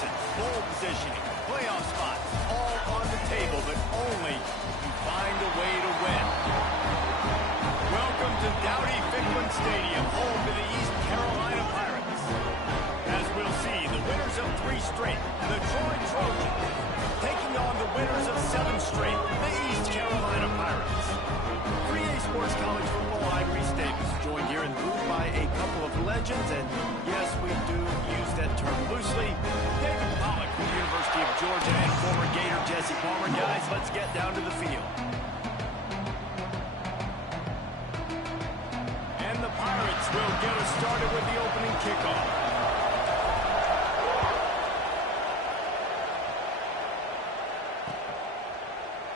distance, bowl positioning, playoff spots, all on the table, but only if you find a way to win. Welcome to Dowdy-Ficklen Stadium, home to the East Carolina Pirates. As we'll see, the winners of 3 straight, the Troy Trojans, taking on the winners of 7 straight, the East Carolina Pirates. 3A Sports College football, I'm Reese Davis, joined here in the booth by a couple of legends, and yes, we do use that term loosely. David Pollock from the University of Georgia and former Gator Jesse Palmer. Guys, let's get down to the field. And the Pirates will get us started with the opening kickoff.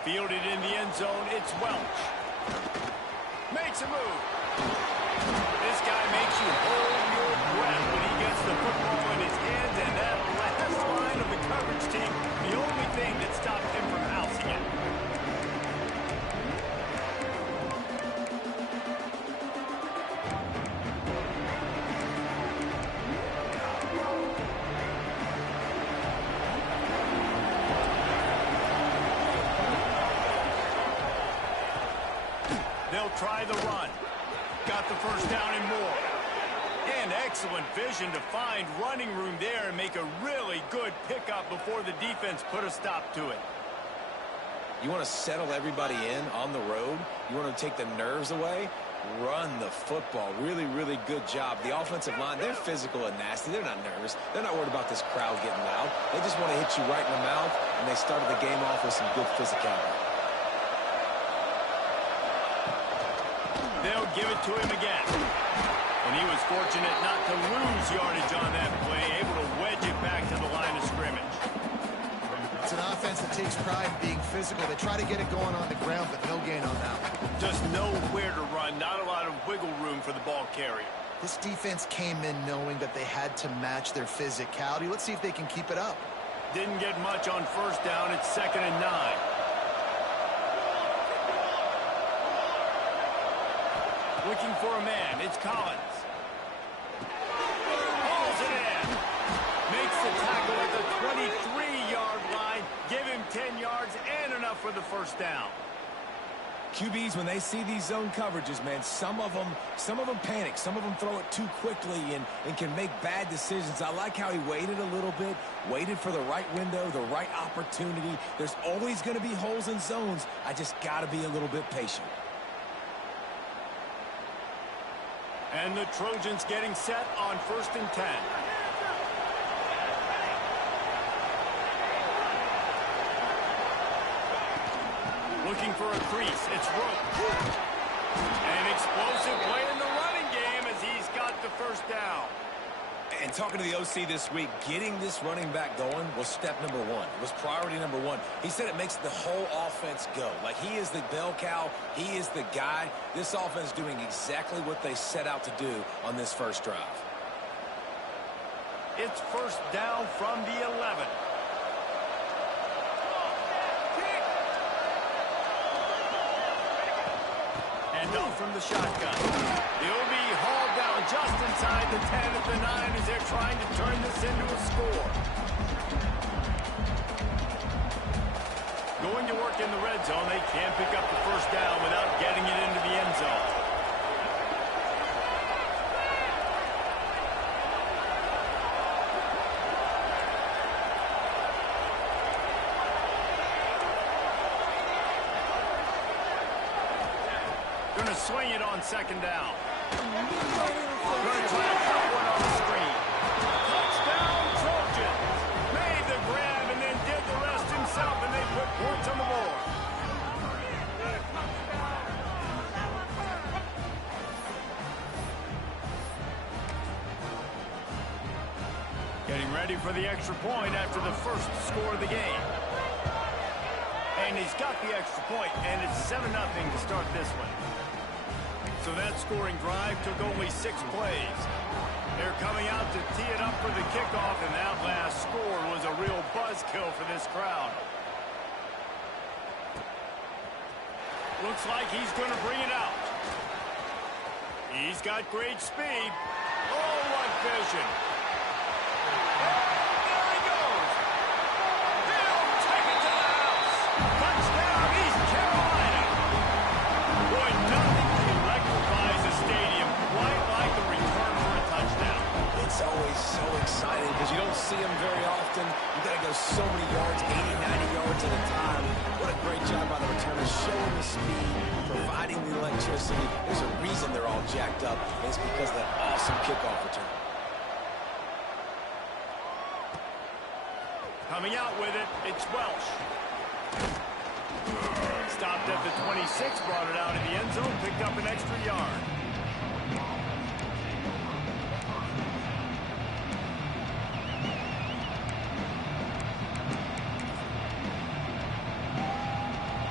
Fielded in the end zone, it's Welch. Makes a move. This guy makes you hold your breath when he gets the football in his hands, and that last line of the coverage team, the only thing that stopped him from housing it. They'll try the run. Got the first down and more. And excellent vision to find running room there and make a really good pickup before the defense put a stop to it. You want to settle everybody in on the road? You want to take the nerves away? Run the football. Really, really good job. The offensive line, they're physical and nasty. They're not nervous. They're not worried about this crowd getting loud. They just want to hit you right in the mouth, and they started the game off with some good physicality. They'll give it to him again. And he was fortunate not to lose yardage on that play, able to wedge it back to the line of scrimmage. It's an offense that takes pride in being physical. They try to get it going on the ground, but no gain on that one. Just know where to run, not a lot of wiggle room for the ball carrier. This defense came in knowing that they had to match their physicality. Let's see if they can keep it up. Didn't get much on first down. It's 2nd and 9. Looking for a man. It's Collins. Hauls it in. Makes the tackle at the 23-yard line. Give him 10 yards and enough for the first down. QBs, when they see these zone coverages, man, some of them panic. Some of them throw it too quickly and can make bad decisions. I like how he waited a little bit, waited for the right window, the right opportunity. There's always going to be holes in zones. I just got to be a little bit patient. And the Trojans getting set on 1st and 10. Looking for a crease. It's Roach. An explosive play in the running game as he's got the first down. And talking to the OC this week, getting this running back going was step number 1. It was priority number 1. He said it makes the whole offense go. Like, he is the bell cow. He is the guy. This offense doing exactly what they set out to do on this first drive. It's first down from the 11. And off from the shotgun. He'll be hauled down just inside the 10 at the 9 as they're trying to turn this into a score. Going to work in the red zone, they can't pick up the first down without getting it into the end zone. Going to swing it on 2nd down. Going to try to cut one on the screen. Touchdown, Trojans. Made the grab and then did the rest himself, and they put points on the board. Getting ready for the extra point after the first score of the game. And he's got the extra point, and it's 7-0 to start this one. So that scoring drive took only 6 plays. They're coming out to tee it up for the kickoff, and that last score was a real buzzkill for this crowd. Looks like he's going to bring it out. He's got great speed. Oh, what vision. And there he goes. speed, providing the electricity. There's a reason they're all jacked up, and it's because of that awesome kickoff return. Coming out with it, it's Welsh. Stopped at the 26, brought it out in the end zone, picked up an extra yard.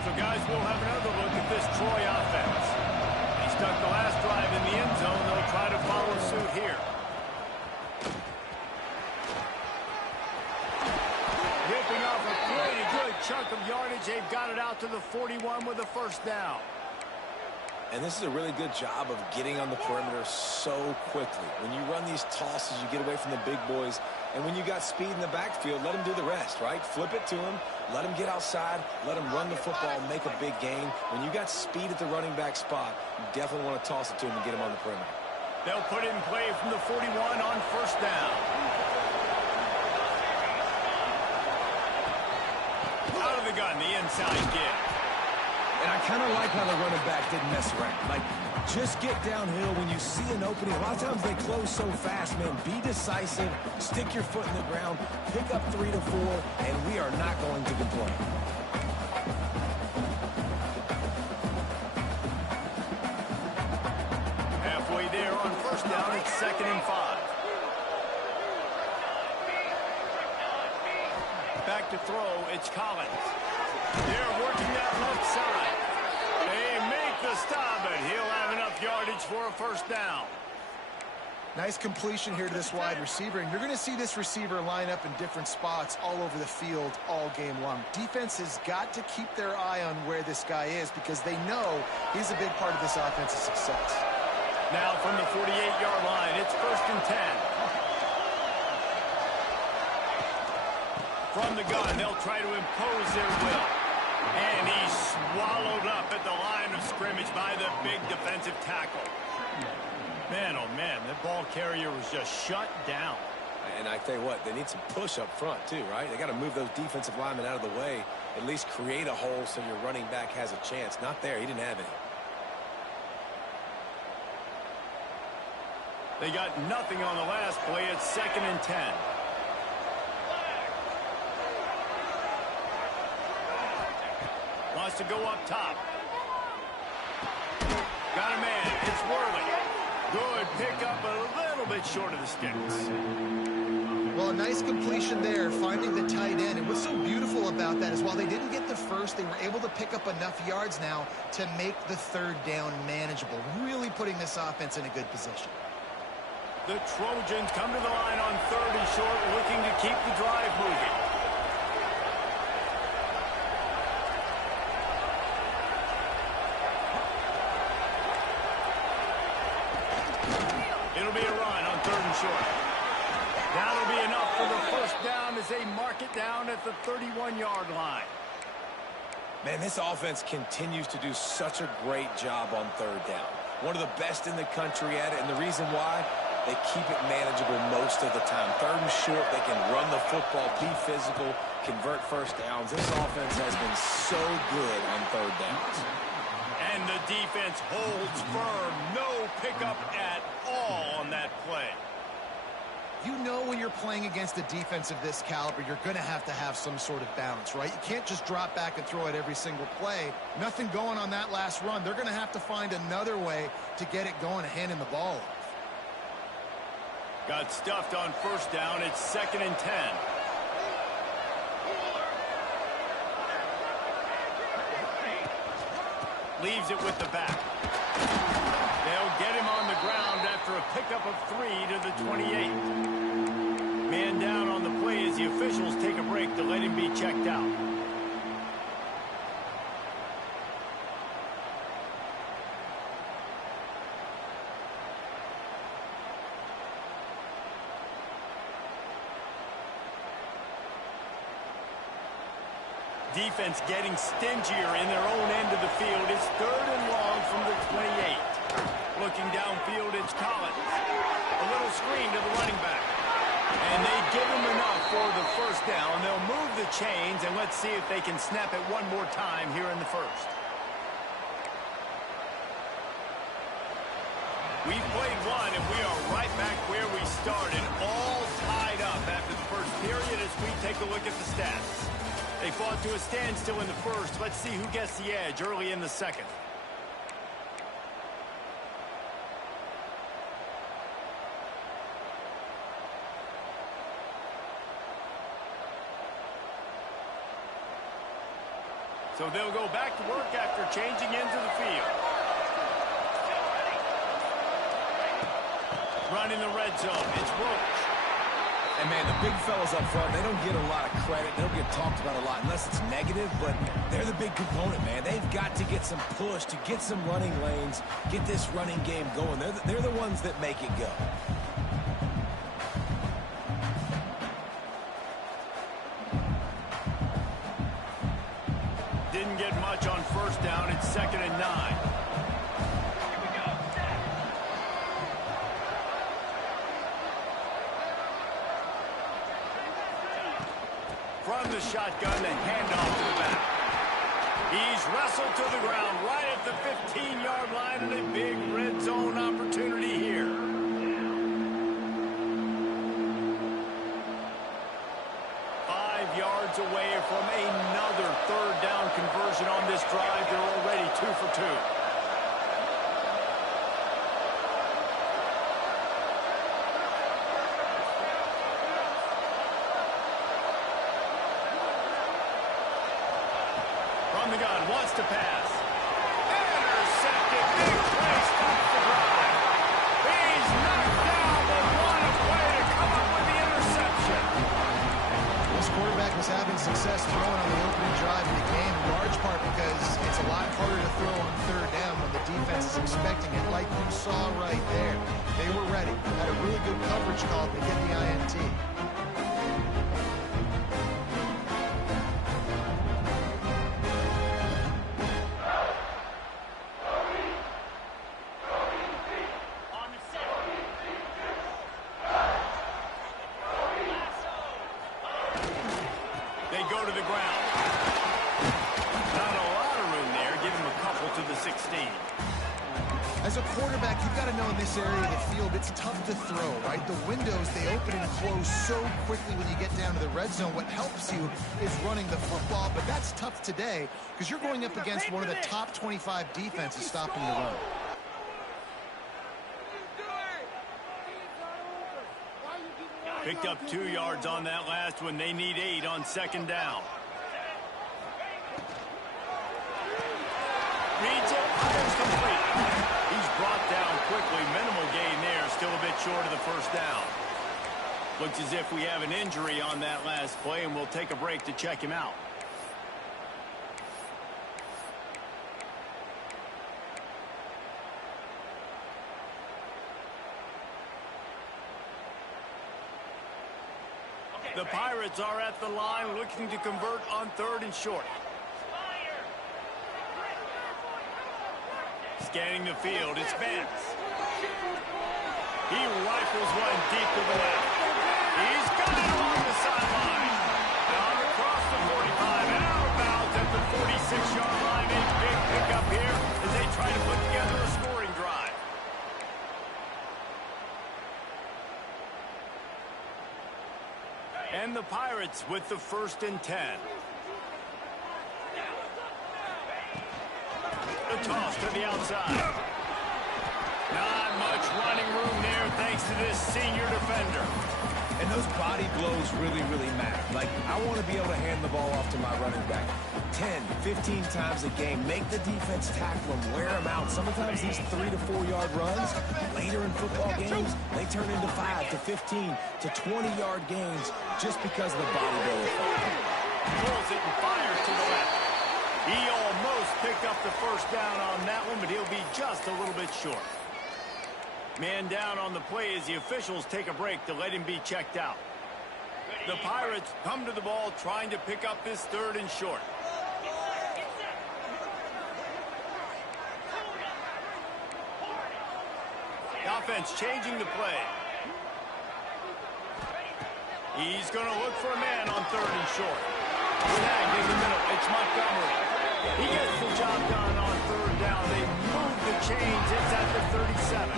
So guys, we'll have another look at this Troy offense. He stuck the last drive in the end zone. They'll try to follow suit here. Ripping off a pretty good chunk of yardage. They've got it out to the 41 with a first down. And this is a really good job of getting on the perimeter so quickly. When you run these tosses, you get away from the big boys. And when you got speed in the backfield, let them do the rest, right? Flip it to them, let them get outside, let them run the football, make a big gain. When you got speed at the running back spot, you definitely want to toss it to them and get them on the perimeter. They'll put it in play from the 41 on first down. Out of the gun, the inside give. And I kind of like how the running back didn't mess around. Like, just get downhill when you see an opening. A lot of times they close so fast, man. Be decisive, stick your foot in the ground, pick up 3 to 4, and we are not going to complain. Halfway there on first down, it's 2nd and 5. Back to throw, it's Collins. They're working that left side. They make the stop, and he'll have enough yardage for a first down. Nice completion here to this wide receiver, and you're going to see this receiver line up in different spots all over the field all game long. Defense has got to keep their eye on where this guy is because they know he's a big part of this offense's success. Now from the 48-yard line, it's 1st and 10. From the gun, they'll try to impose their will. And he's swallowed up at the line of scrimmage by the big defensive tackle. Man, oh man, that ball carrier was just shut down. And I tell you what, they need some push up front too, right? They got to move those defensive linemen out of the way, at least create a hole so your running back has a chance. Not there, he didn't have any. They got nothing on the last play. It's 2nd and 10. Wants to go up top. Got a man. It's Worley. Good pickup, but a little bit short of the sticks. Well, a nice completion there, finding the tight end. And what's so beautiful about that is while they didn't get the first, they were able to pick up enough yards now to make the 3rd down manageable, really putting this offense in a good position. The Trojans come to the line on 3rd and short, looking to keep the drive moving. It'll be a run on 3rd and short. That'll be enough for the first down as they mark it down at the 31-yard line. Man, this offense continues to do such a great job on 3rd down. One of the best in the country at it, and the reason why, they keep it manageable most of the time. 3rd and short, they can run the football, be physical, convert first downs. This offense has been so good on 3rd downs. And the defense holds firm. No pickup at all on that play. You know when you're playing against a defense of this caliber, you're going to have some sort of balance, right? You can't just drop back and throw it every single play. Nothing going on that last run. They're going to have to find another way to get it going and handing the ball off. Got stuffed on first down. It's 2nd and 10. Leaves it with the back. They'll get him on the ground after a pickup of 3 to the 28. Man down on the play as the officials take a break to let him be checked out. Defense getting stingier in their own end of the field. It's 3rd and long from the 28. Looking downfield, it's Collins. A little screen to the running back. And they give him enough for the first down. They'll move the chains, and let's see if they can snap it one more time here in the first. We've played one, and we are right back where we started, all tied up after the first period as we take a look at the stats. They fought to a standstill in the first. Let's see who gets the edge early in the second. So they'll go back to work after changing into the field. Running the red zone. It's Roach. And, man, the big fellas up front, they don't get a lot of credit. They don't get talked about a lot unless it's negative, but they're the big component, man. They've got to get some push, to get some running lanes, get this running game going. They're the ones that make it go. Didn't get much on first down. It's 2nd and 9. From the shotgun, the handoff to the back. He's wrestled to the ground right at the 15-yard line, and a big red zone opportunity here. Yards away from another third down conversion on this drive. They're already 2 for 2. From the gun, wants to pass. Intercepted, big play, stops the drive. He's knocked down, but what a play to come up with the interception. This quarterback was having success throwing on the opening drive of the game, in large part because it's a lot harder to throw on third down when the defense is expecting it, like you saw right there. They were ready, had a really good coverage call to get the INT. Go to the ground. Not a lot of room there. Give him a couple to the 16. As a quarterback, you've got to know in this area of the field, it's tough to throw, right? The windows, they open and close so quickly when you get down to the red zone. What helps you is running the football, but that's tough today because you're going up against one of the top 25 defenses stopping the run. Picked up 2 yards on that last one. They need 8 on 2nd down. Reads it, fires complete. He's brought down quickly. Minimal gain there. Still a bit short of the first down. Looks as if we have an injury on that last play, and we'll take a break to check him out. The Pirates are at the line looking to convert on 3rd and short. Scanning the field, it's Vance. He rifles one deep to the left. He's got it along the sideline. Down across the 45, out of bounds at the 46-yard line. A big pickup here as they try to put together a scoring drive. And the Pirates with the 1st and 10. The toss to the outside. Not much running room there thanks to this senior defender. And those body blows really, really matter. Like, I want to be able to hand the ball off to my running back 10, 15 times a game. Make the defense tackle them, wear them out. Sometimes these 3 to 4 yard runs, later in football games, they turn into 5 to 15 to 20-yard gains just because of the body blow. Pulls it and fires to the left. He almost picked up the first down on that one, but he'll be just a little bit short. Man down on the play as the officials take a break to let him be checked out. The Pirates come to the ball trying to pick up this 3rd and short. The offense changing the play. He's going to look for a man on 3rd and short. Snagged in the middle. It's Montgomery. He gets the job done on third down. They moved the chains. It's at the 37.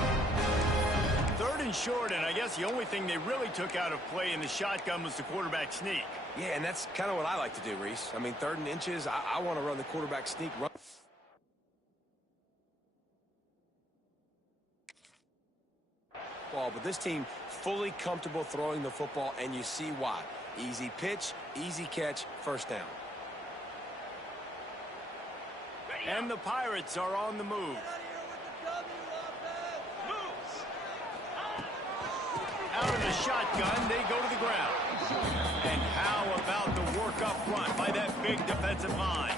Third and short, and I guess the only thing they really took out of play in the shotgun was the quarterback sneak. Yeah, and that's kind of what I like to do, Reese. I mean, 3rd and inches, I want to run the quarterback sneak run. But this team fully comfortable throwing the football, and you see why. Easy pitch, easy catch, first down. And the Pirates are on the move. Out of the shotgun, they go to the ground. And how about the work up front by that big defensive line?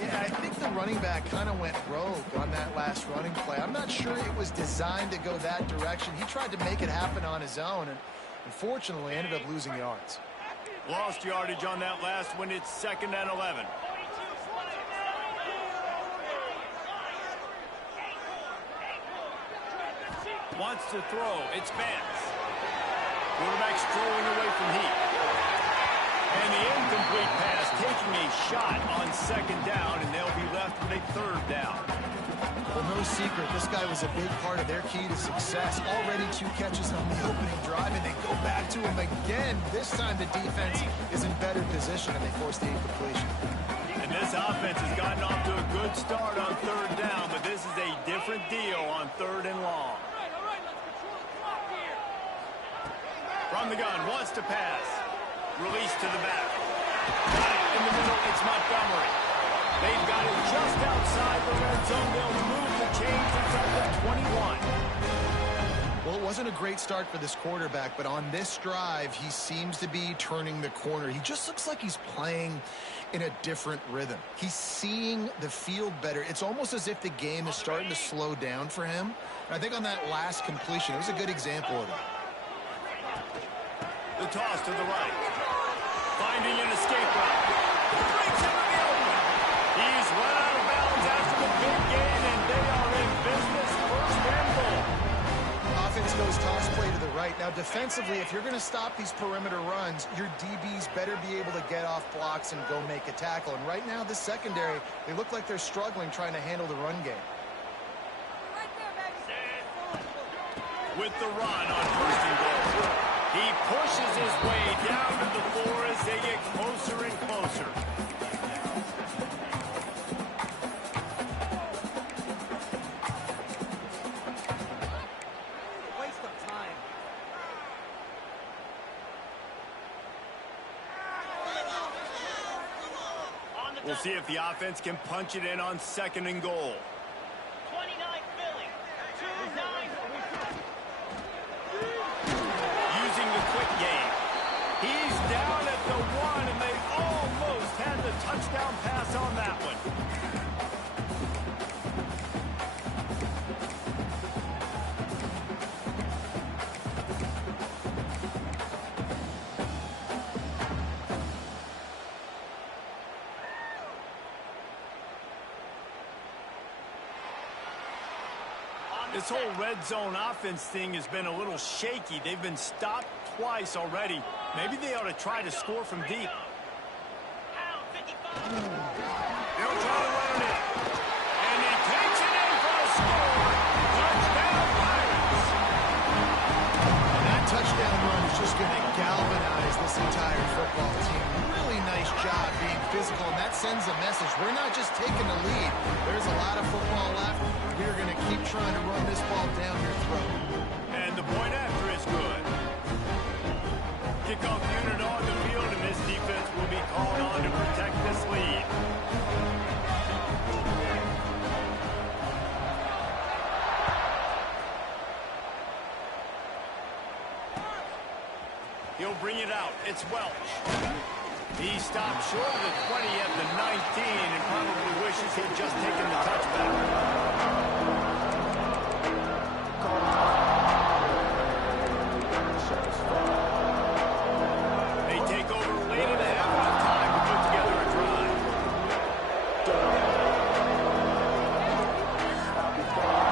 Yeah, I think the running back kind of went rogue on that last running play. I'm not sure it was designed to go that direction. He tried to make it happen on his own, and unfortunately ended up losing yards. Lost yardage on that last one. It's 2nd and 11. Wants to throw. It's Vance. Quarterback strolling away from Heat. And the incomplete pass taking a shot on 2nd down, and they'll be left with a 3rd down. Well, no secret, this guy was a big part of their key to success. Already 2 catches on the opening drive, and they go back to him again. This time the defense is in better position, and they force the incompletion. And this offense has gotten off to a good start on 3rd down, but this is a different deal on 3rd and long. From the gun, wants to pass. Release to the back. Got it in the middle, it's Montgomery. They've got it just outside the red zone. They'll move the chains. It's at the 21. Well, it wasn't a great start for this quarterback, but on this drive, he seems to be turning the corner. He just looks like he's playing in a different rhythm. He's seeing the field better. It's almost as if the game is starting to slow down for him. And I think on that last completion, it was a good example of that. The toss to the right. Finding an escape route. Brings him to the open. He's run out of bounds after the big gain, and they are in business. 1st and goal. Offense goes toss play to the right. Now, defensively, if you're going to stop these perimeter runs, your DBs better be able to get off blocks and go make a tackle. And right now, this secondary, they look like they're struggling trying to handle the run game. With the run on 1st and goal. He pushes his way down to the floor as they get closer and closer. Waste of time. We'll see if the offense can punch it in on 2nd and goal. 29 Philly. 2-9. Using the quick game. He's down at the 1, and they almost had the touchdown pass on that one. This whole red zone offense thing has been a little shaky. They've been stopped twice already. Maybe they ought to try to score from deep. They'll try to run it in. And he takes it in for a score. Touchdown Pirates. And that touchdown run is just going to galvanize this entire football team. Really nice job being physical, and that sends a message. We're not just taking the lead. There's a lot of football left. We're going to keep trying to run this ball down your throat. And the point after is good. Kickoff unit on the field, and this defense will be called on to protect this lead. He'll bring it out. It's Welch. He stopped short of the 20 at the 19 and probably wishes he'd just taken the touchback. They take over late in the half time to put together a drive.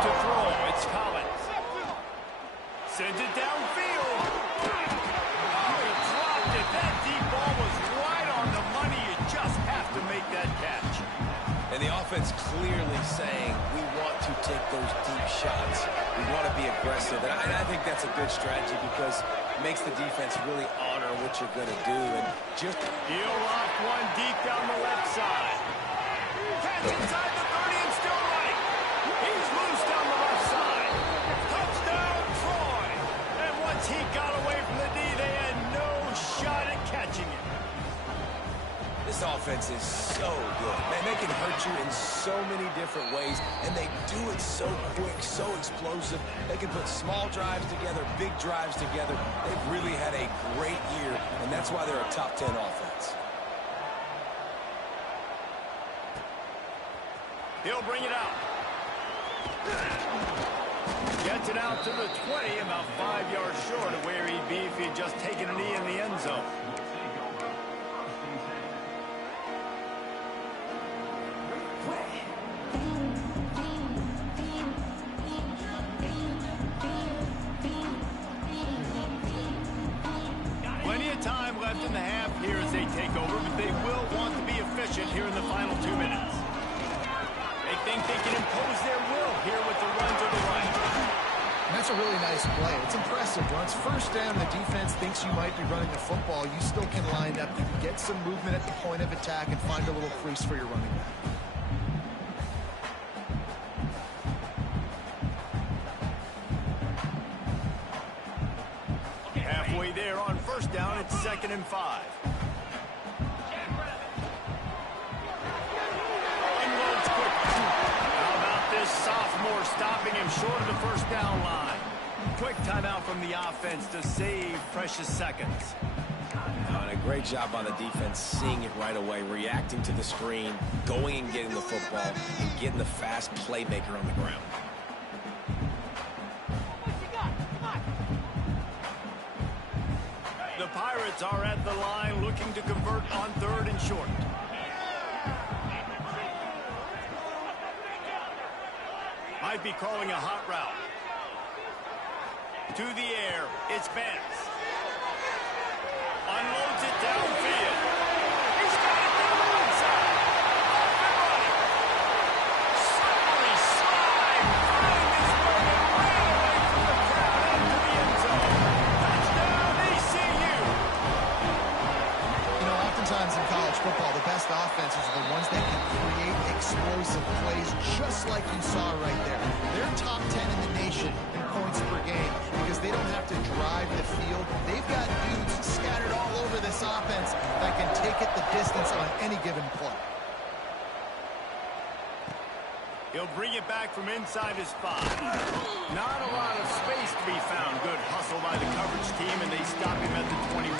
To throw, it's Collins. Sends it downfield. Oh, he dropped it. That deep ball was right on the money. You just have to make that catch. And the offense offense clearly saying we want to take those deep shots. We want to be aggressive. And I think that's a good strategy because it makes the defense really honor what you're going to do. And just He'll lock one deep down the left side. Catch inside the 30 and still running. He's loose down the left side. Touchdown, Troy. And once he got away from the D, they had no shot at catching him. this offense is so good. Man, they can hurt you in so many different ways, and they do it so quick, so explosive. They can put small drives together, big drives together. They've really had a great year, and that's why they're a top 10 offense. He'll bring it out. Gets it out to the 20, about 5 yards short of where he'd be if he'd just taken a knee in the end zone. Plenty of time left in the half here as they take over, but they will want to be efficient here in the final 2 minutes. They think they can impose their will here with the run to the right. And that's a really nice play. It's impressive. When it's first down, the defense thinks you might be running the football. You still can line up. You can get some movement at the point of attack and find a little crease for your running back. Halfway there on first down, it's 2nd and 5. Unloads quickly. How about this sophomore stopping him short of the first down line? Quick timeout from the offense to save precious seconds. And a great job by the defense seeing it right away, reacting to the screen, going and getting the football, and getting the fast playmaker on the ground. The Pirates are at the line looking to convert on 3rd and short. Might be calling a hot route. To the air, it's Vance. Unloads it downfield. He's got it down the right side. Off and running. Slippery slide. Finding his way and ran away from the crowd into the end zone. Touchdown, ECU. You know, oftentimes in college football, the best offenses are the ones that can create explosive plays just like you saw right there. They're top 10 in the nation in points per game because they don't have to drive the field. They've got dudes scattered all over this offense that can take it the distance on any given play. He'll bring it back from inside his 5. Not a lot of space to be found. Good hustle by the coverage team, and they stop him at the 21.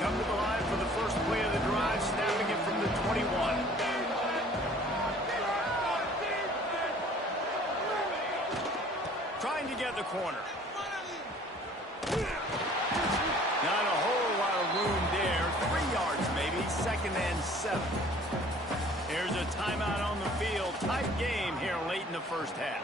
Come to the line for the first play of the drive, snapping it from the 21. Trying to get the corner. Not a whole lot of room there. 3 yards maybe, 2nd and 7. Here's a timeout on the field. Tight game here late in the first half.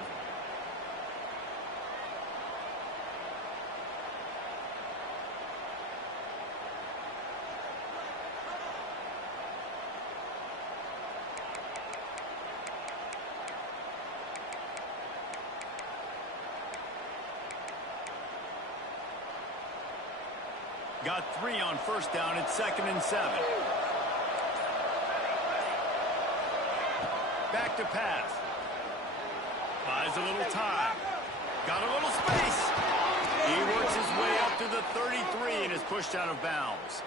Got 3 on first down. It's 2nd and 7. Back to pass. Buys a little time. Got a little space. He works his way up to the 33 and is pushed out of bounds.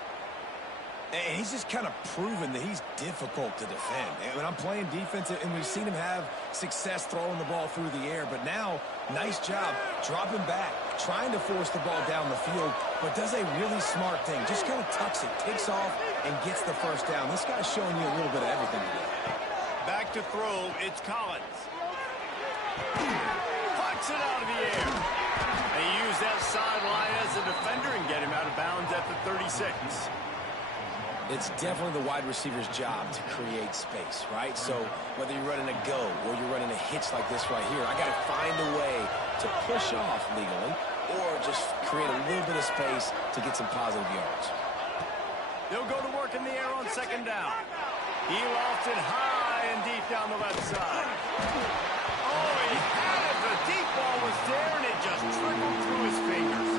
And he's just kind of proven that he's difficult to defend. And when I'm playing defense, and we've seen him have success throwing the ball through the air, but now, nice job dropping back, trying to force the ball down the field, but does a really smart thing. Just kind of tucks it, takes off, and gets the first down. This guy's showing you a little bit of everything today. Back to throw, it's Collins. Pucks it out of the air. They use that sideline as a defender and get him out of bounds at the 36. It's definitely the wide receiver's job to create space, right? So whether you're running a go or you're running a hitch like this right here, I got to find a way to push off legally or just create a little bit of space to get some positive yards. They'll go to work in the air on second down. He lofted high and deep down the left side. Oh, he had it. The deep ball was there, and it just trickled through his fingers.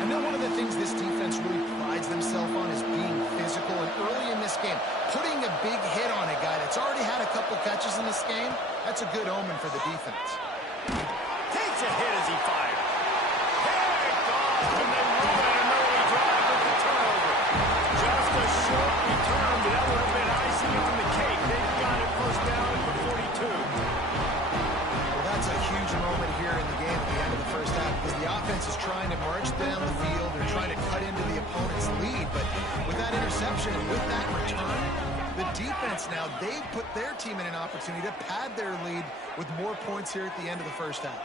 I know one of the things this defense really prides themselves on is being physical, and early in this game, putting a big hit on a guy that's already had a couple catches in this game, that's a good omen for the defense. Takes a hit as he fired. Picked off, and then run an early drive with the turnover. Just a short return, but that would have been icing on the cake. They've got it first down at the 42. Well, that's a huge moment here in the game at the end of the first half because the offense is trying to march down the field. They're trying to cut into the opponent's lead, but with that interception and with that return, the defense now, they've put their team in an opportunity to pad their lead with more points here at the end of the first half.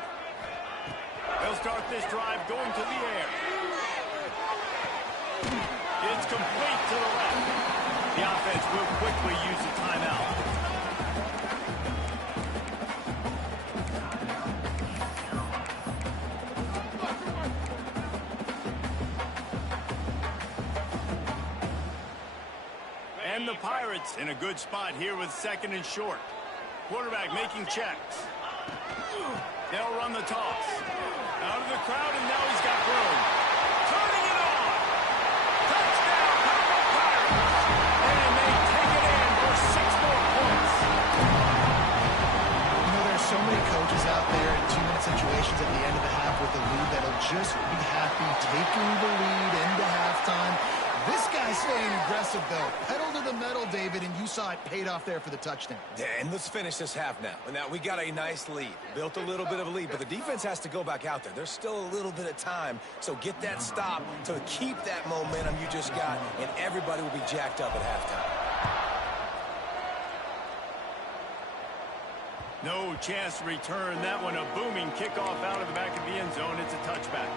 They'll start this drive going to the air. It's complete to the left. The offense will quickly use a timeout. And the Pirates in a good spot here with second and short. Quarterback making checks. They'll run the toss. Out of the crowd, and now he's got room. Turning it on. Touchdown, Pirates. And they take it in for 6 more points. You know, there's so many coaches out there in 2-minute situations at the end of the half with the lead that'll just be happy taking the lead into halftime. This guy's staying aggressive, though. Pedal to the metal, David, and you saw it paid off there for the touchdown. Yeah, and let's finish this half now. Now, we got a nice lead. Built a little bit of a lead, but the defense has to go back out there. There's still a little bit of time, so get that stop to keep that momentum you just got, and everybody will be jacked up at halftime. No chance to return that one. A booming kickoff out of the back of the end zone. It's a touchback.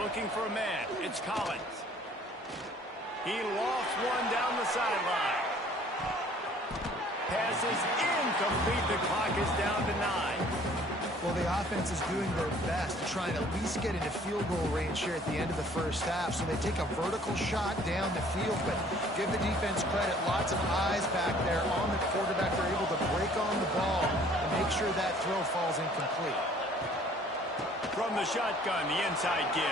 Looking for a man. It's Collins. He lofts one down the sideline. Pass is incomplete. The clock is down to 9. Well, the offense is doing their best to try and at least get into field goal range here at the end of the first half. So they take a vertical shot down the field, but give the defense credit. Lots of eyes back there on the quarterback. They're able to break on the ball and make sure that throw falls incomplete. From the shotgun, the inside give.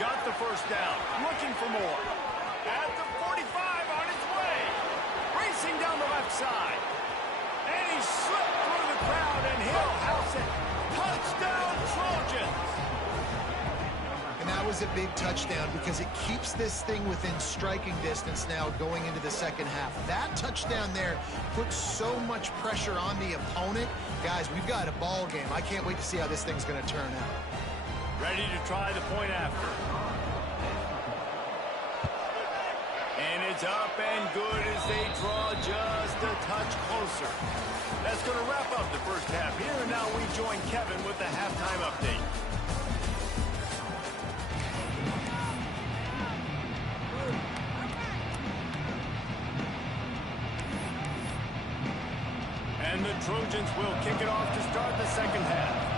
Got the first down. Looking for more. At the 45 on his way. Racing down the left side. And he slipped through the crowd, and he'll house it. Touchdown, Trojans! And that was a big touchdown because it keeps this thing within striking distance now going into the second half. That touchdown there puts so much pressure on the opponent. Guys, we've got a ball game. I can't wait to see how this thing's going to turn out. Ready to try the point after. And it's up and good as they draw just a touch closer. That's going to wrap up the first half here. And now we join Kevin with the halftime update. And the Trojans will kick it off to start the second half.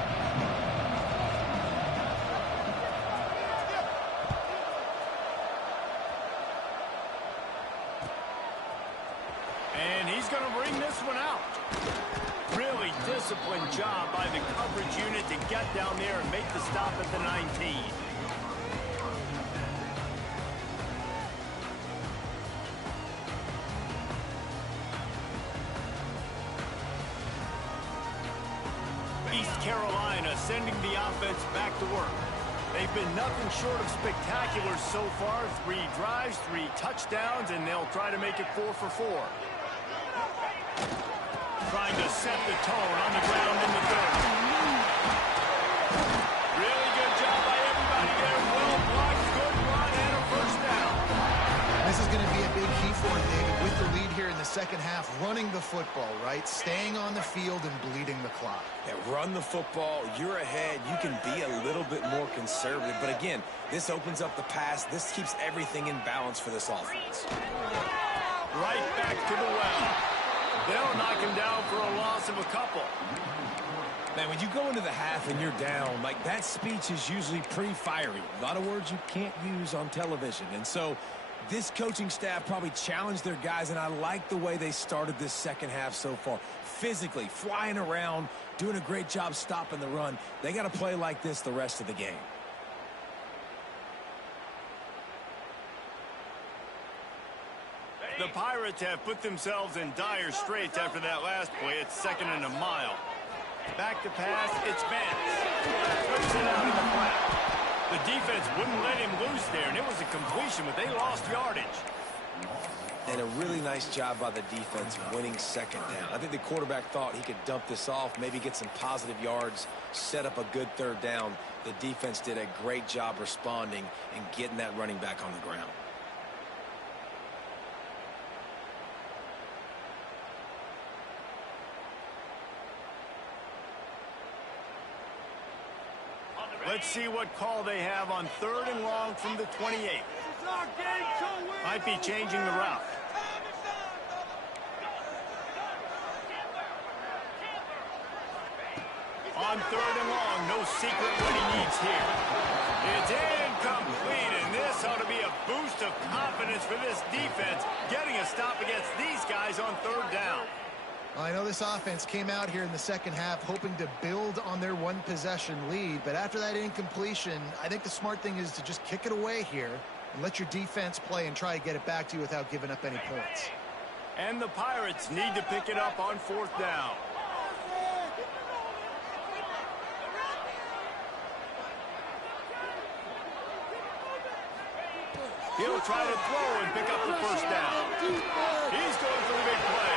And he's going to bring this one out. Really disciplined job by the coverage unit to get down there and make the stop at the 19. East Carolina sending the offense back to work. They've been nothing short of spectacular so far. 3 drives, 3 touchdowns, and they'll try to make it 4 for 4. Trying to set the tone on the ground in the third. Really good job by everybody there. Well blocked, good run, and a first down. This is going to be a big key for him, David, with the lead here in the second half. Run football, right? Staying on the field and bleeding the clock. Yeah, run the football. You're ahead. You can be a little bit more conservative. But again, this opens up the pass. This keeps everything in balance for this offense. Right back to the well. They'll knock him down for a loss of a couple. Man, when you go into the half and you're down, like, that speech is usually pretty fiery. A lot of words you can't use on television. And so this coaching staff probably challenged their guys, and I like the way they started this second half so far. Physically, flying around, doing a great job stopping the run. They got to play like this the rest of the game. The Pirates have put themselves in dire straits after that last play. It's 2nd and a mile. Back to pass, it's Vance. Flips it out in the flat. The defense wouldn't let him loose there, and it was a completion, but they lost yardage. And a really nice job by the defense winning second down. I think the quarterback thought he could dump this off, maybe get some positive yards, set up a good third down. The defense did a great job responding and getting that running back on the ground. Let's see what call they have on 3rd and long from the 28. Might be changing the route. On 3rd and long, no secret what he needs here. It's incomplete, and this ought to be a boost of confidence for this defense, getting a stop against these guys on 3rd down. Well, I know this offense came out here in the second half hoping to build on their one-possession lead, but after that incompletion, I think the smart thing is to just kick it away here and let your defense play and try to get it back to you without giving up any points. And the Pirates need to pick it up on 4th down. He'll try to throw and pick up the 1st down. He's going for the big play.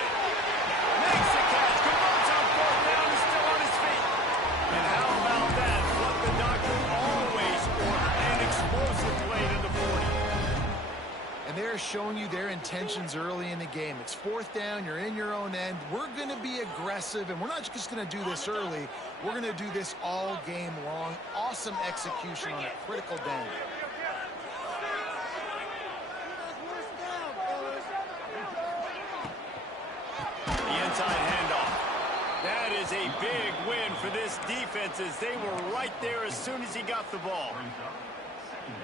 Makes the catch, converts on 4th down, he's still on his feet. And how about that? What the doctor always ordered, an explosive play to the 40. And they're showing you their intentions early in the game. It's 4th down, you're in your own end. We're going to be aggressive, and we're not just going to do this early. We're going to do this all game long. Awesome execution on a critical down. Inside handoff. That is a big win for this defense as they were right there as soon as he got the ball.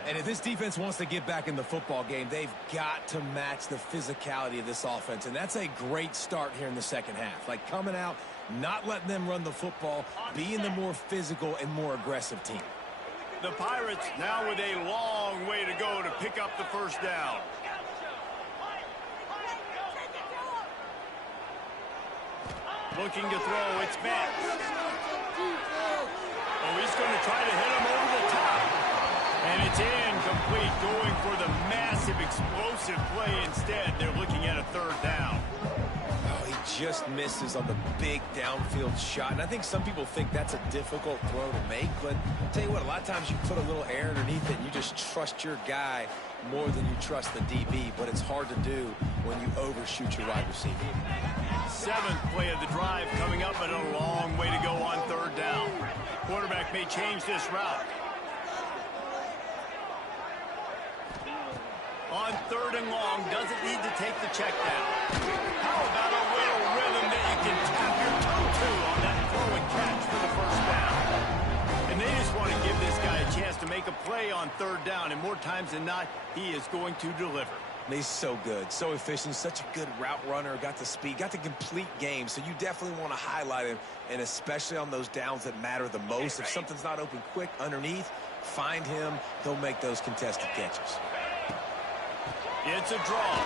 And if this defense wants to get back in the football game, they've got to match the physicality of this offense. And that's a great start here in the second half. Like, coming out, not letting them run the football, being the more physical and more aggressive team. The Pirates now with a long way to go to pick up the 1st down. Looking to throw, it's Vance. Oh, he's going to try to hit him over the top. And it's incomplete, going for the massive explosive play instead. They're looking at a 3rd down. Oh, he just misses on the big downfield shot. And I think some people think that's a difficult throw to make. But I'll tell you what, a lot of times you put a little air underneath it and you just trust your guy more than you trust the DB. But it's hard to do when you overshoot your wide receiver. 7th play of the drive coming up, but a long way to go on 3rd down. Quarterback may change this route. On 3rd and long, doesn't need to take the check down. How about a little rhythm that you can tap your toe to on that throw and catch for the 1st down? And they just want to give this guy a chance to make a play on 3rd down, and more times than not, he is going to deliver. He's so good, so efficient, such a good route runner, got the speed, got the complete game, so you definitely want to highlight him, and especially on those downs that matter the most. If something's not open quick underneath, find him, he'll make those contested catches. It's a draw.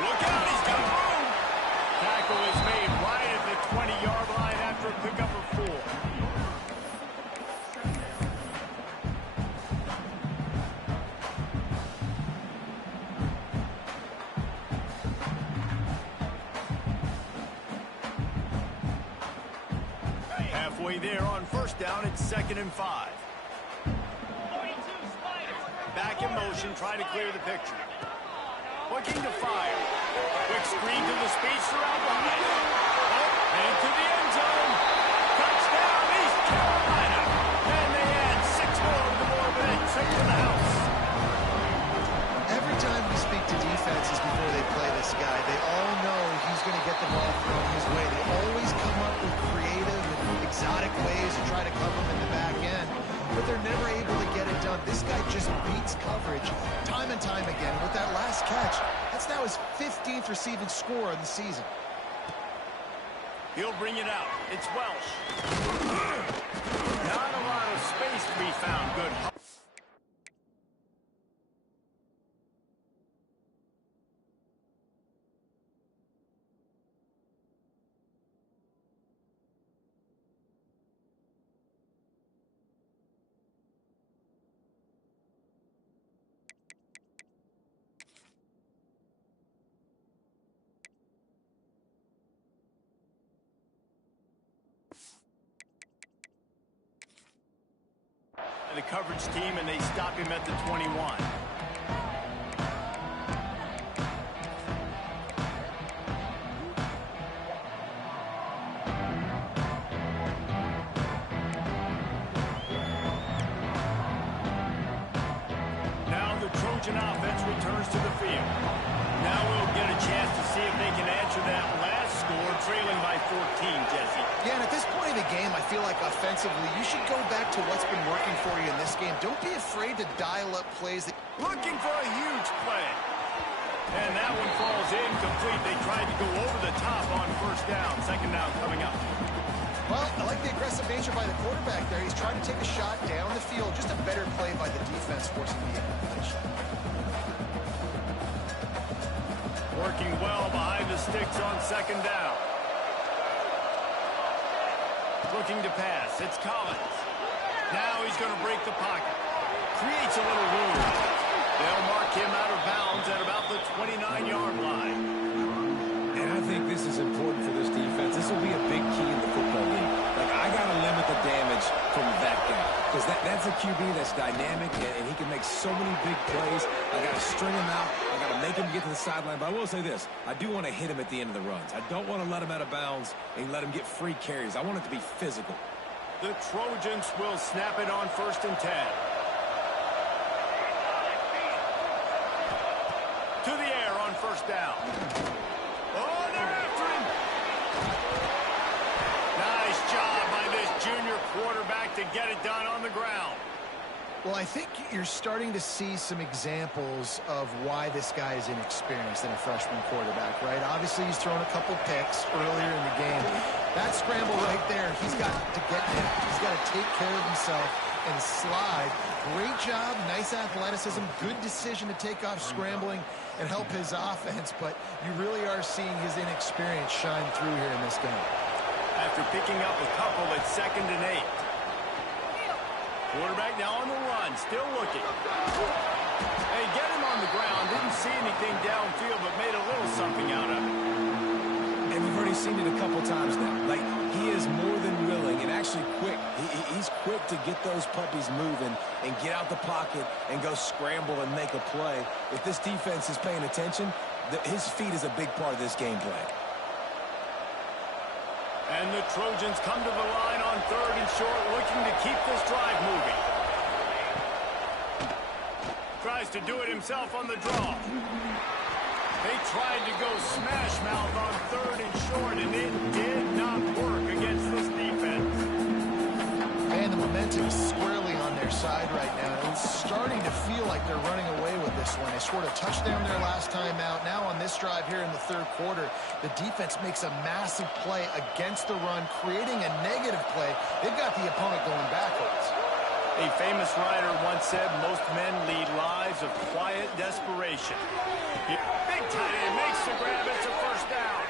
Look out, he's got room. Tackle is made right at the 20-yard line after a pickup of 4. Halfway there on 1st down, it's 2nd and 5. Back in motion, try to clear the picture. looking to fire. Quick screen to the speedster out wide. Oh, and to the end zone. Touchdown, East Carolina. And they add 6 more to more with a trip to the house. Every time we speak to defenses before they play this guy, they all know he's going to get the ball thrown his way. They always come up with creative and exotic ways to try to cover him in the back end, but they're never able to get it done. This guy just beats coverage time and time again. With that last catch, that's now his 15th receiving score of the season. He'll bring it out. It's Welsh. Not a lot of space to be found. Good. The coverage team, and they stop him at the 21. Now the Trojan offense returns to the field. Now we'll get a chance to see if they can answer that last score, trailing by 14, Jesse. Yeah, and at this point of the game, I feel like offensively, you should go back to what's been working for you in this game. Don't be afraid to dial up plays. Looking for a huge play. And that one falls incomplete. They tried to go over the top on first down. Second down coming up. Well, I like the aggressive nature by the quarterback there. He's trying to take a shot down the field. Just a better play by the defense forcing the incompletion. Working well behind the sticks on second down. Looking to pass. It's Collins. Now he's going to break the pocket. Creates a little room. They'll mark him out of bounds at about the 29-yard line. And I think this is important for this defense. This will be a big key in the football game. Like, I got to limit the damage from that guy. Because that's a QB that's dynamic, and he can make so many big plays. I got to string him out. I got to make him get to the sideline. But I will say this. I do want to hit him at the end of the runs. I don't want to let him out of bounds and let him get free carries. I want it to be physical. The Trojans will snap it on 1st and 10. To the air on first down. Oh, they're after him. Nice job by this junior quarterback to get it done on the ground. Well, I think you're starting to see some examples of why this guy is inexperienced in a freshman quarterback, right? Obviously, he's thrown a couple picks earlier in the game. That scramble right there, he's got to get in. He's got to take care of himself and slide. Great job, nice athleticism, good decision to take off scrambling and help his offense, but you really are seeing his inexperience shine through here in this game. After picking up a couple at 2nd and 8. Quarterback now on the run, still looking. Hey, get him on the ground. Didn't see anything downfield, but made a little something out of it. And we've already seen it a couple times now. Like, he is more than willing and actually quick. He's quick to get those puppies moving and get out the pocket and go scramble and make a play. If this defense is paying attention, his feet is a big part of this game plan. And the Trojans come to the line on 3rd and short, looking to keep this drive moving. Tries to do it himself on the draw. They tried to go smash mouth on 3rd and short, and it did not work against this defense. And the momentum is squarely on their side right now. It's starting to feel like they're running away with this one. They scored a touchdown there last time out. Now on this drive here in the 3rd quarter, the defense makes a massive play against the run, creating a negative play. They've got the opponent going backwards. A famous writer once said, most men lead lives of quiet desperation. Big tight end makes the grab. It's a first down.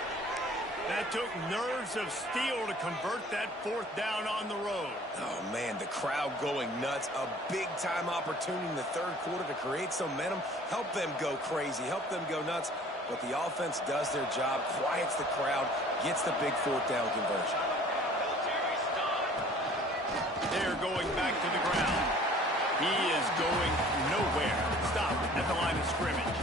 That took nerves of steel to convert that 4th down on the road. Oh, man, the crowd going nuts. A big-time opportunity in the 3rd quarter to create some momentum. Help them go crazy. Help them go nuts. But the offense does their job, quiets the crowd, gets the big 4th down conversion. They're going back to the ground. He is going nowhere. Stop at the line of scrimmage.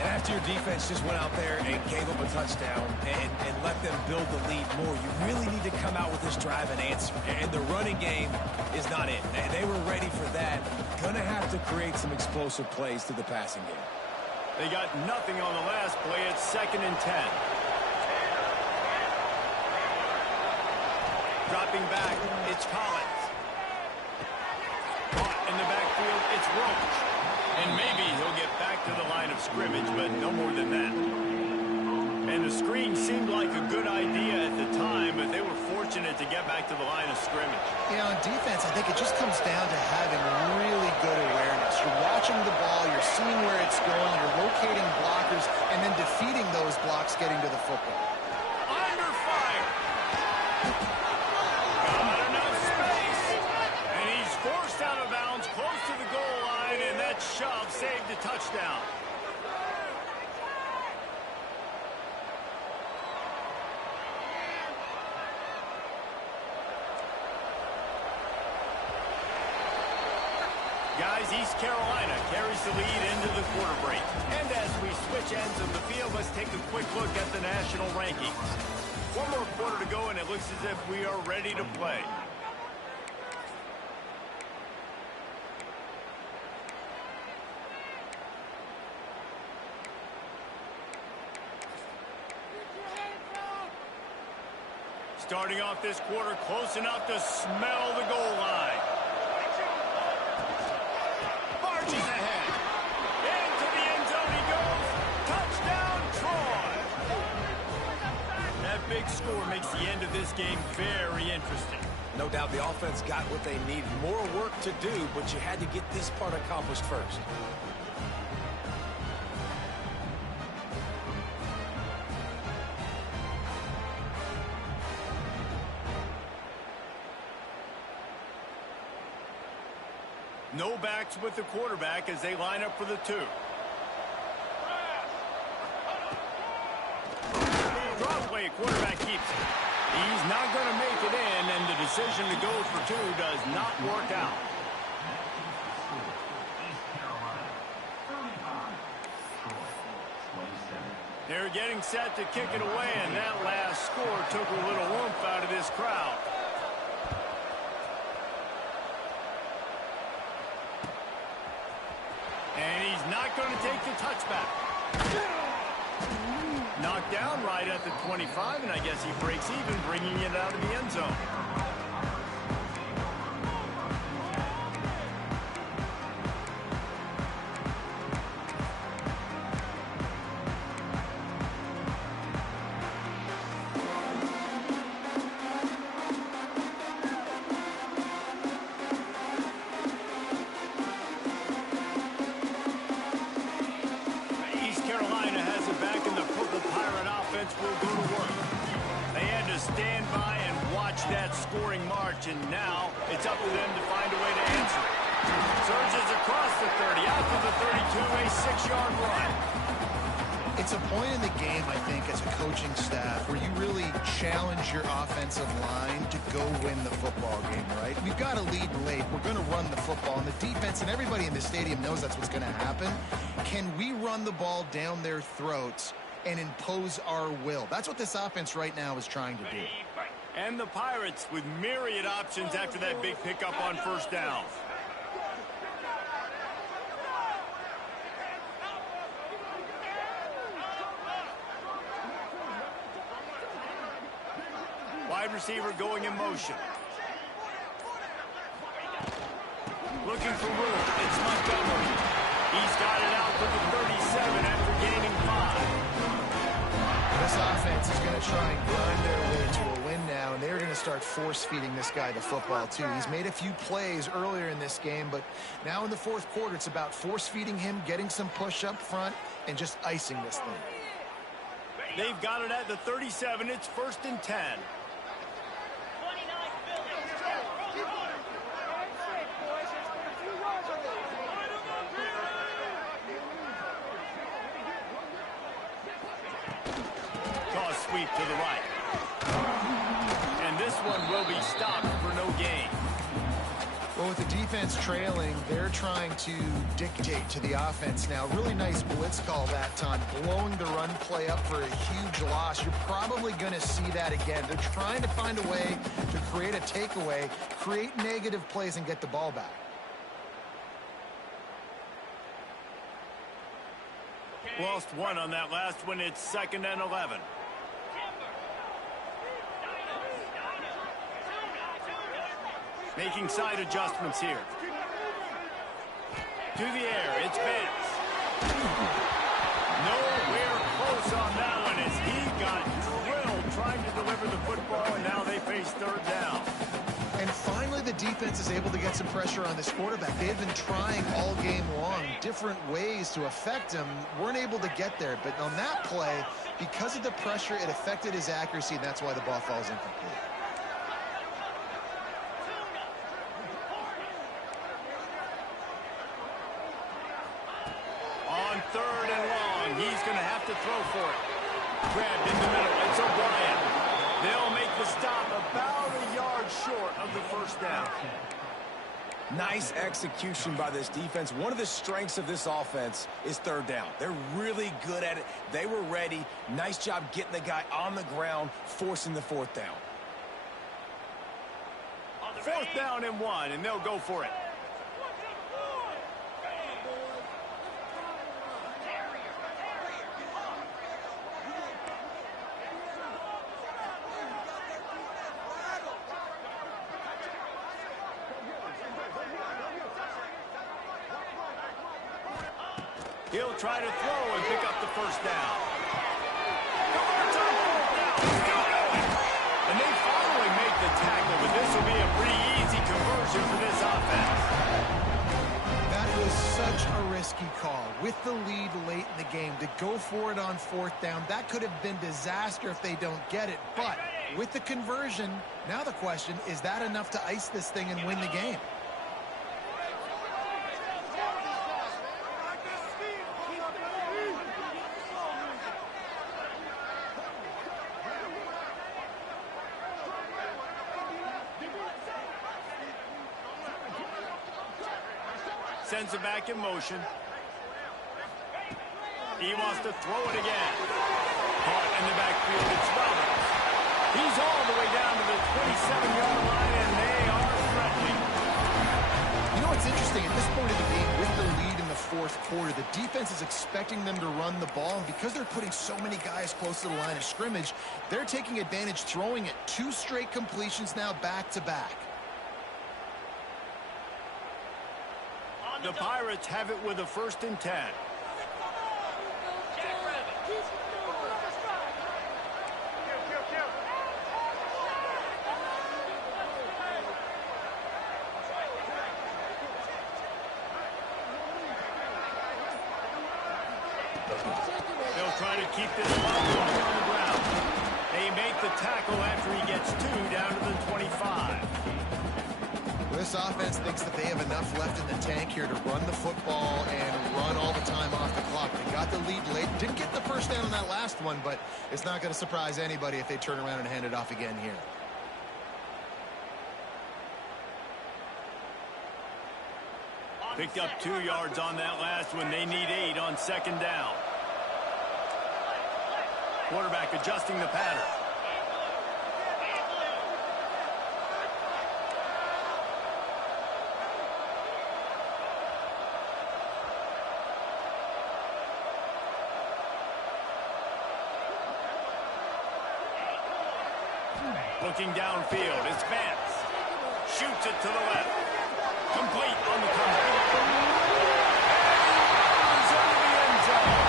And after your defense just went out there and gave up a touchdown and let them build the lead more, you really need to come out with this drive and answer. And the running game is not it. They were ready for that. Going to have to create some explosive plays through the passing game. They got nothing on the last play. It's 2nd and 10. Dropping back, it's Collins. Caught in the backfield, it's Roach. And maybe he'll get back to the line of scrimmage, but no more than that. And the screen seemed like a good idea at the time, but they were fortunate to get back to the line of scrimmage. Yeah, on defense, I think it just comes down to having really good awareness. You're watching the ball, you're seeing where it's going, you're locating blockers, and then defeating those blocks getting to the football. Under fire. Got enough space. And he's forced out of bounds close to the goal line, and that shove saved a touchdown. Guys, East Carolina carries the lead into the quarter break. And as we switch ends of the field, let's take a quick look at the national rankings. One more quarter to go, and it looks as if we are ready to play. Starting off this quarter close enough to smell the goal line. Marches ahead. Into the end zone he goes. Touchdown, Troy. That big score makes the end of this game very interesting. No doubt the offense got what they need. More work to do, but you had to get this part accomplished first. No backs with the quarterback as they line up for the 2. Draw play, quarterback keeps it. He's not going to make it in, and the decision to go for 2 does not work out. They're getting set to kick it away, and that last score took a little oomph out of this crowd. And he's not going to take the touchback. Knocked down right at the 25, and I guess he breaks even, bringing it out of the end zone. Will go to work. They had to stand by and watch that scoring march, and now it's up to them to find a way to answer it. Surges across the 30, out to the 32, a 6-yard run. It's a point in the game, I think, as a coaching staff where you really challenge your offensive line to go win the football game, right? We've got to lead late. We're going to run the football, and the defense and everybody in the stadium knows that's what's going to happen. Can we run the ball down their throats and impose our will? That's what this offense right now is trying to do. And the Pirates with myriad options after that big pickup on first down. Wide receiver going in motion. Looking for room. It's Montgomery. He's got it out to the 37 after gaining 5. This offense is going to try and grind their way to a win now, and they're going to start force-feeding this guy the football, too. He's made a few plays earlier in this game, but now in the fourth quarter, it's about force-feeding him, getting some push up front, and just icing this thing. They've got it at the 37. It's 1st and 10. Sweep to the right. And this one will be stopped for no gain. Well, with the defense trailing, they're trying to dictate to the offense now. Really nice blitz call that time, blowing the run play up for a huge loss. You're probably going to see that again. They're trying to find a way to create a takeaway, create negative plays, and get the ball back. Lost one on that last one. It's 2nd and 11. Making side adjustments here. To the air, it's Vance. Nowhere close on that one as he got drilled trying to deliver the football, and now they face 3rd down. And finally, the defense is able to get some pressure on this quarterback. They've been trying all game long different ways to affect him. Weren't able to get there, but on that play, because of the pressure, it affected his accuracy, and that's why the ball falls incomplete. On 3rd and long, he's going to have to throw for it. Grabbed in the middle. It's O'Brien. They'll make the stop about a yard short of the 1st down. Nice execution by this defense. One of the strengths of this offense is 3rd down. They're really good at it. They were ready. Nice job getting the guy on the ground, forcing the 4th down. 4th down and 1, and they'll go for it. He'll try to throw and pick up the 1st down. Converts on 4th down. Still going. And they finally make the tackle, but this will be a pretty easy conversion for this offense. That was such a risky call. With the lead late in the game, to go for it on 4th down, that could have been disaster if they don't get it. But with the conversion, now the question, is that enough to ice this thing and win the game? Sends it back in motion. He wants to throw it again. Caught in the backfield, it's Roberts. He's all the way down to the 27-yard line, and they are threatening. You know what's interesting? At this point of the game, with the lead in the 4th quarter, the defense is expecting them to run the ball, and because they're putting so many guys close to the line of scrimmage, they're taking advantage, throwing it. 2 straight completions now back-to-back. The Pirates have it with a 1st and 10. They'll try to keep this ball on the ground. They make the tackle after he gets 2 down to the 25. This offense thinks that they have enough left in the tank here to run the football and run all the time off the clock. They got the lead late. Didn't get the 1st down on that last one, but it's not going to surprise anybody if they turn around and hand it off again here. Picked up 2 yards on that last one. They need 8 on 2nd down. Quarterback adjusting the pattern. Looking downfield, it's Vance. Shoots it to the left. Complete on the comeback. Runs into the end zone.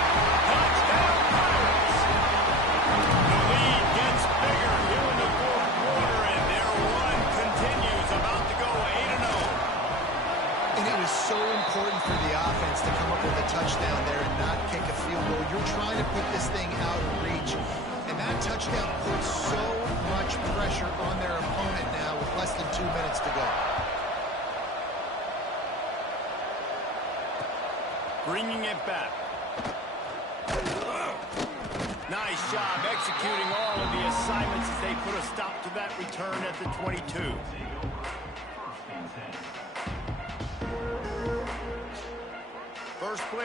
Touchdown Pirates. The lead gets bigger here in the 4th quarter, and their run continues, about to go 8-0. And it was so important for the offense to come up with a touchdown there and not kick a field goal. You're trying to put this thing out of reach. And that touchdown puts so much pressure on their opponent now with less than 2 minutes to go. Bringing it back. Nice job executing all of the assignments as they put a stop to that return at the 22.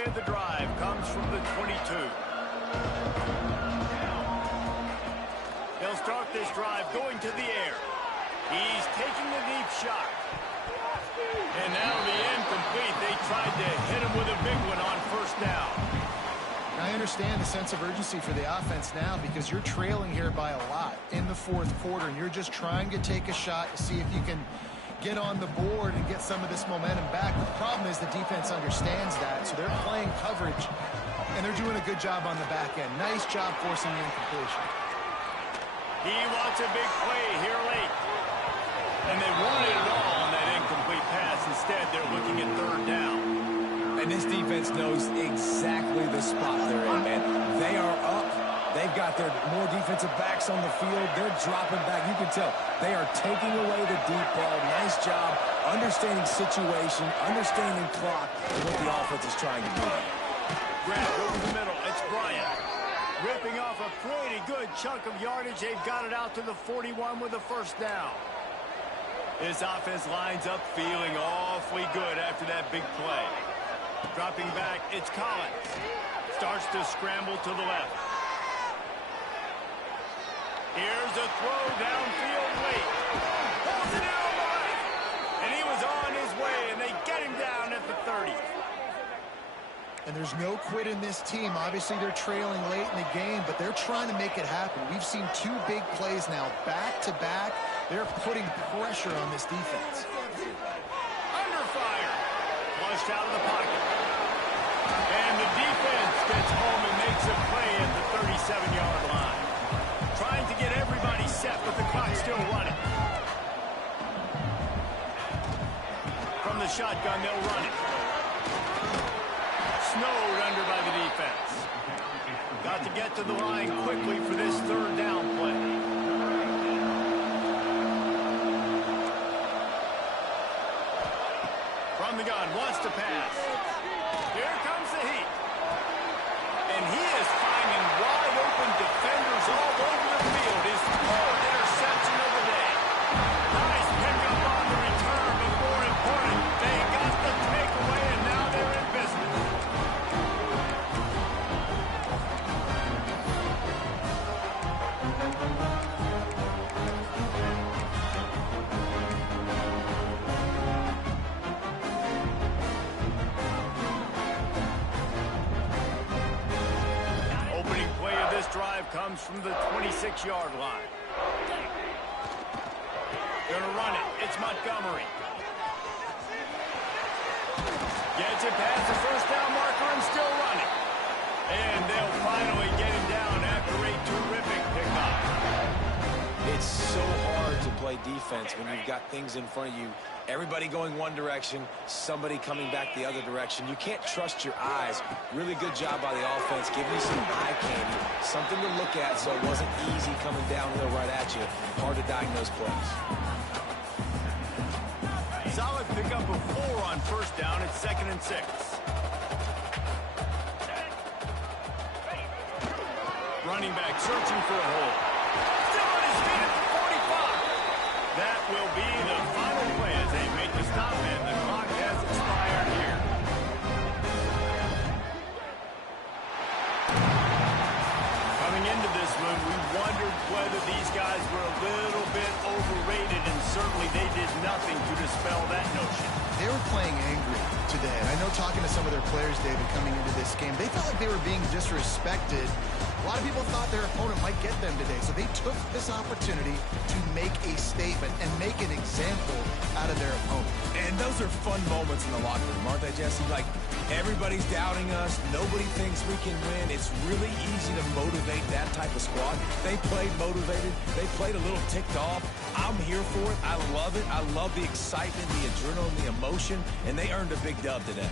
of the drive comes from the 22. They'll start this drive going to the air. He's taking the deep shot. And that'll be incomplete. They tried to hit him with a big one on first down. I understand the sense of urgency for the offense now because you're trailing here by a lot in the fourth quarter, and you're just trying to take a shot to see if you can get on the board and get some of this momentum back. The problem is the defense understands that, so they're playing coverage, and they're doing a good job on the back end. Nice job forcing the incompletion. He wants a big play here late. And they wanted it all on that incomplete pass. Instead, they're looking at third down. And this defense knows exactly the spot they're in, man. They are up. They've got their more defensive backs on the field. They're dropping back. You can tell they are taking away the deep ball. Nice job understanding situation, understanding clock, and what the offense is trying to do. Grab over the middle. It's Bryant. Ripping off a pretty good chunk of yardage. They've got it out to the 41 with a first down. This offense lines up feeling awfully good after that big play. Dropping back, it's Collins. Starts to scramble to the left. Here's a throw downfield late. Pulls it in on the left. And he was on his way, and they get him down at the 30. And there's no quit in this team. Obviously, they're trailing late in the game, but they're trying to make it happen. We've seen two big plays now, back-to-back. They're putting pressure on this defense. Under fire. Flushed out of the pocket. And the defense gets home and makes a play at the 37-yard line. Trying to get everybody set, but the clock's still running. From the shotgun, they'll run it. Snowed under by the defense. Got to get to the line quickly for this third down play. From the gun, wants to pass. Here comes the heat. And he is finding wide open defenders all over the field. His third interception of the day. Nice pickup on the return, but more important, they got the takeaway, and now they're in business. Drive comes from the 26-yard line. Gonna run it. It's Montgomery. Gets it past the first down marker and still running. And they'll finally get him down after a terrific pickup. It's so hard to play defense when you've got things in front of you. Everybody going one direction, somebody coming back the other direction. You can't trust your eyes. Really good job by the offense, giving you some eye candy, something to look at so it wasn't easy coming downhill right at you. Hard to diagnose plays. Solid pickup of 4 on first down. It's 2nd and 6. Running back searching for a hole. Still on his feet at the 45. That will be the final play as they make the stop, and the clock has expired here. Coming into this one, we wondered whether these guys were a little bit overrated, and certainly they did nothing to dispel that notion. They were playing angry today. And I know talking to some of their players, David, coming into this game, they felt like they were being disrespected. A lot of people thought their opponent might get them today, so they took this opportunity to make a statement and make an example out of their opponent. And those are fun moments in the locker room, aren't they, Jesse? Like, everybody's doubting us. Nobody thinks we can win. It's really easy to motivate that type of squad. They played motivated. They played a little ticked off. I'm here for it. I love it. I love the excitement, the adrenaline, the emotion, and they earned a big dub today.